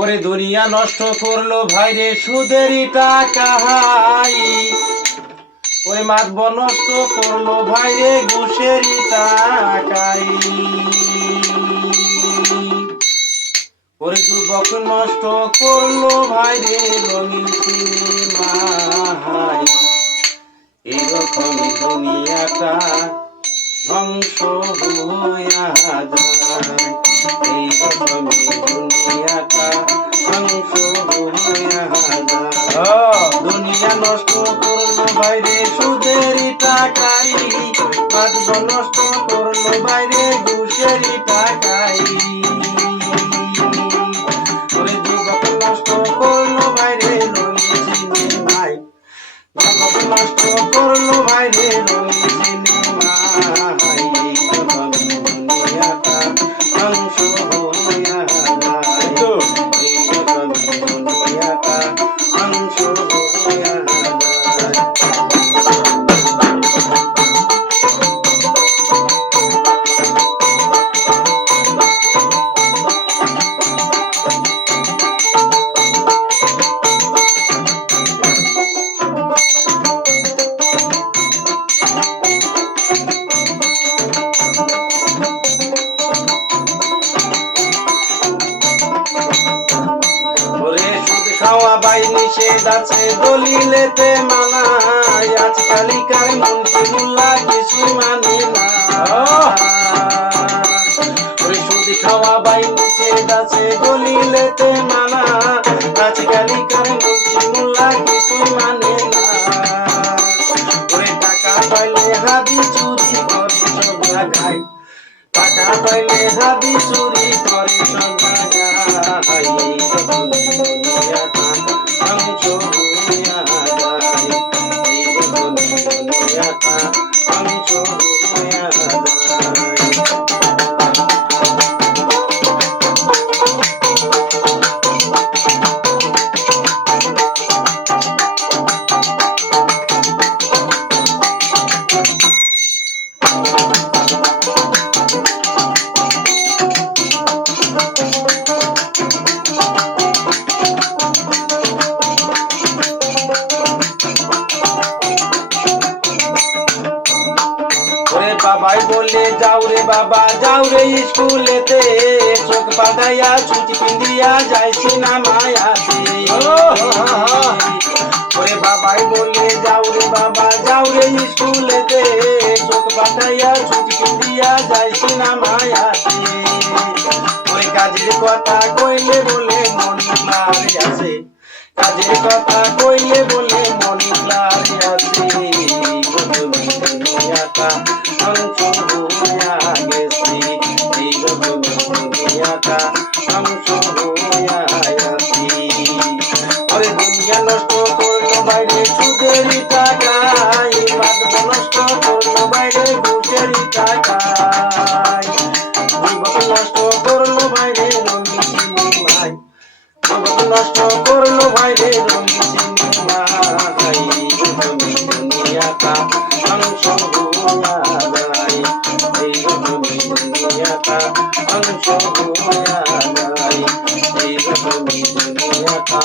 ওরে দুনিয়া নষ্ট করলো ভাইরে সুদেরই টাকা হাই, ওরে মাতব নষ্ট করলো ভাইরে ঘুষেরই টাকাই, ওরে যুবক নষ্ট করলো ভাইরে রঙিন সিনেমাই। এইরকমই দুনিয়াটা ধ্বংস হইয়া যায়, এইরকমই দুনিয়াটা ধ্বংস হইয়া যায়। দুনিয়া নষ্ট করলো বাইরে সুদেরই টাকাই, বাঁধব নষ্ট করলো বাইরে ঘুষেরই টাকাই, ওরে যুবক নষ্ট করলো বাইরে রঙিন সিনেমাই, যুবক নষ্ট করলো বাইরে রঙিন সিনেমাই। এইরকমই দুনিয়াটা ধ্বংস হইয়া যায়, এইরকমই দুনিয়াটা ধ্বংস হইয়া যায়। খাওয়া বাই নিষেধ আছে দলিলেতে মানায়, আজকালিকার মন্ত্রী মোল্লা কিছুই মানে না। ওরে সুদ খাওয়া বাই নিষেধ আছে দলিলেতে মানা, আজকালিকার মন্ত্রী মোল্লা কিছুই মানে না। ওরে টাকা পাইলে হাবি চুরি করে সব লাগাই, টাকা পাইলে হাবি চুরি করে সব লাগাই। বাবাই বলে যাও রে বাবা যাও রে স্কুলেতে, চোখ বাঁধাইয়া ছুটি পিন্দিয়া যাইছি না মায়াতে। ওরে বাবাই বলে যাও রে বাবা যাও রে স্কুলেতে, চোখ বাঁধাইয়া ছুটি পিন্দিয়া যাইছি না মায়াতে। ওই কাজের কথা কইলে বলে মন ক্লারে আছে, কাজের কথা কইলে বলে মন ক্লারে আছে। দুনিয়াটা ধ্বংস হইয়া গেছে, এইরকমই দুনিয়াটা ধ্বংস হইয়া গেছে। ওরে দুনিয়া নষ্ট করলো বাইরে সুদেরই টাকাই, বাঁধব নষ্ট করলো বাইরে ঘুষেরই টাকাই, যুবক নষ্ট করলো বাইরে রঙিন সিনেমাই, যুবক নষ্ট করলো বাইরে রঙিন সিনেমাই। এইরকমই দুনিয়াটা ধ্বংস হইয়া যায়, এইরকমই দুনিয়াটা ধ্বংস হইয়া যায়, এইরকমই দুনিয়াটা